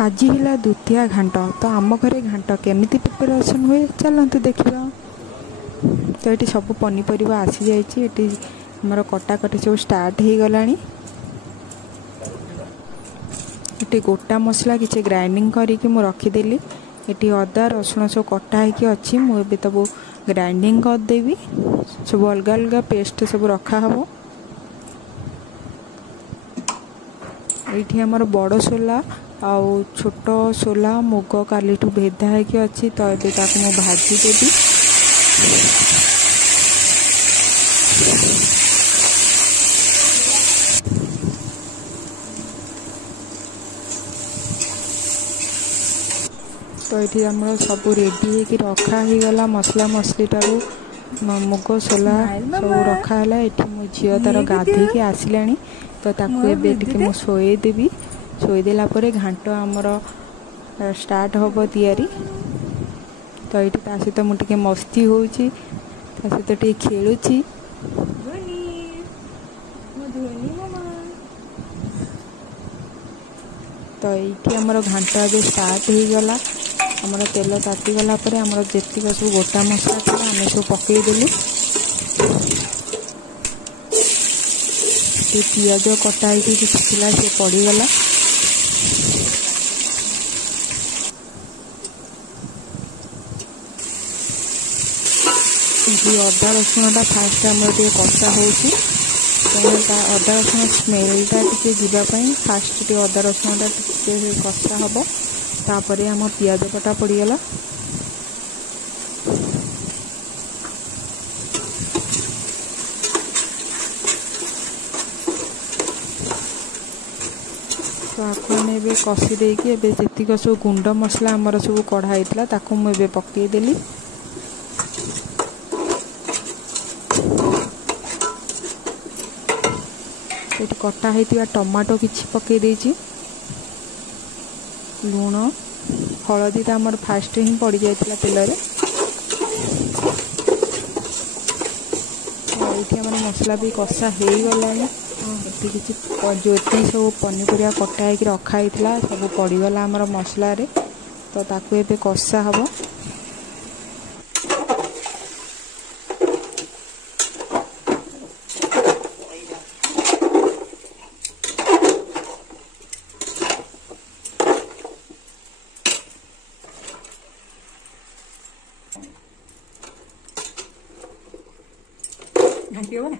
आज है द्वितीय घाट। तो आम घरे घाट केमिति प्रिपरेशन हुए चलते देखा। तो ये सब पनीपरिया आसी जाइए। आमर कटाकटी सब स्टार्ट हो गला। ये गोटा मसला किसी ग्राइंडिंग करके मु रखीदेली। ये अदा रसुण सब कटा होगी अच्छी मुझे तब ग्राइंडिंग करदेवी। सब अलग अलग पेस्ट सब रखा हम। ये आमर बड़ सोला आउ छोट सोला मुग काली भेदा होगी अच्छी। तो ये मुझे भाजी देवी। तो ये आम सब रेडी होगी रखा ही गला। मसला मसली टारू मुग सोला सब रखाला। ये मो झील तार गाधे आसला। तो ताकू शोदेवी। शोदेला घाट आमर स्टार्ट हम तैयारी। तो ये सहित मुझे मस्ती होती सहित खेलुची। तो ये आमर घाट अभी स्टार्ट हो गला। आमर तेल तातीगला आमर जेतिक सब गोटा मसला था आम सब पकईदेलु। पियाज कटा होता से पड़गला। अदा रसुणटा फास्ट आम कषा हो। अदा रसुण स्मेलटा टी जावाई फास्ट अदा रसुणटा टी कषा हम। तापर आम पियाज कटा पड़गला। तो आपको आम कषि देकी जीक सब गुंड मसला आमर सब कढ़ाई मुझे पकईदेली। ये कटा होता टमाटो किसी पकई देची। लुण हलदी तो आमर फास्ट ही पड़ जाता तेल। ये आम मसला भी कषा हो गला। किसी जो सब पनीपरिया कटा हो रखाई सब पड़गला आमर मसला। तो ताकू ए कषा हम। घंटी हो ना